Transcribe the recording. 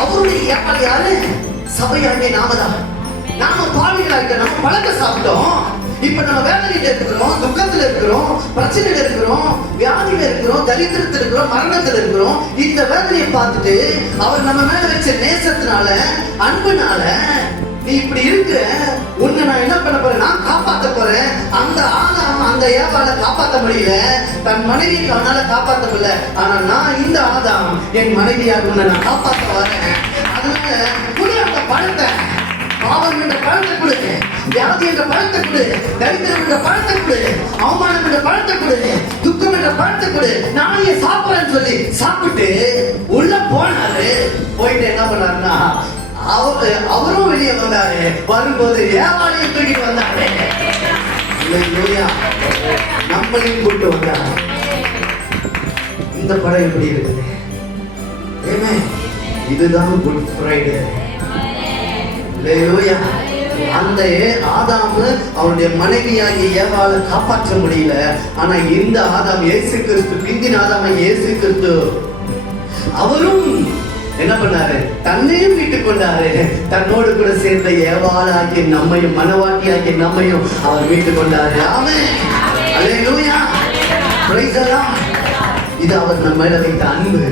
அவருடைய ஏமாளி யாரு? சபையாகிய நாமதான். நாம பாவிகளாக நம்ம பழக்க சாப்பிட்டோம். இப்ப நம்ம வேதனையில இருக்கிறோம், துக்கத்துல இருக்கிறோம், பிரச்சனையில இருக்கிறோம், வியாதியில இருக்கிறோம், தரித்திரத்துல இருக்கிறோம், மரணத்துல இருக்கிறோம். இந்த வேதனையை பார்த்துட்டு அவர் நம்ம மேல வச்ச நேசத்தினால, அன்புனால, நீ இப்படி இருக்க, உன்னை நான் என்ன பண்ண போறேன்? நான் காப்பாத்த போறேன். அந்த ஆதாம் அந்த ஏவாள காப்பாத்த முடியல, தன் மனைவியை அவனால காப்பாத்த முடியல. ஆனா நான் இந்த ஆதாம் என் மனைவியாக உன்னை நான் காப்பாத்த வரேன். அதனால புது அந்த பழத்தை, பாவம் என்ற பழத்தை கொடு, வியாதி என்ற பழத்தை கொடு, தரித்திரம் என்ற பழத்தை கொடு, அவமானம் என்ற பழத்தை கொடு, துக்கம் என்ற பழத்தை கொடு, நானே சாப்பிடுறேன்னு சொல்லி சாப்பிட்டு உள்ள போனாரு. போயிட்டு என்ன பண்ணாருன்னா, அவரும் வெளியே வந்தாரு. வரும்போது ஏவாளையும் தூக்கிட்டு வந்தாரு. நம்மளையும் கூட்டு வந்தாரு. இந்த படம் எப்படி இருக்குது? இதுதான் குட் ஃப்ரைடே. அந்த ஆதாம் அவருடைய மனைவியாகிய ஏவாளை காப்பாற்ற முடியல. ஆனா இந்த ஆதாம் இயேசு கிறிஸ்து, பிந்தின ஆதாம் இயேசு கிறிஸ்து, அவரும் என்ன பண்ணாரு? தன்னையும் மீட்டுக் கொண்டாரு. தன்னோடு கூட சேர்ந்த ஏவாளாகிய நம்மையும், மனவாட்டியாகிய நம்மையும் அவர் மீட்டுக் கொண்டாரு. Amen. Hallelujah. Praise the Lord. இது அவர் நம்ம மேல வைத்த அன்பு.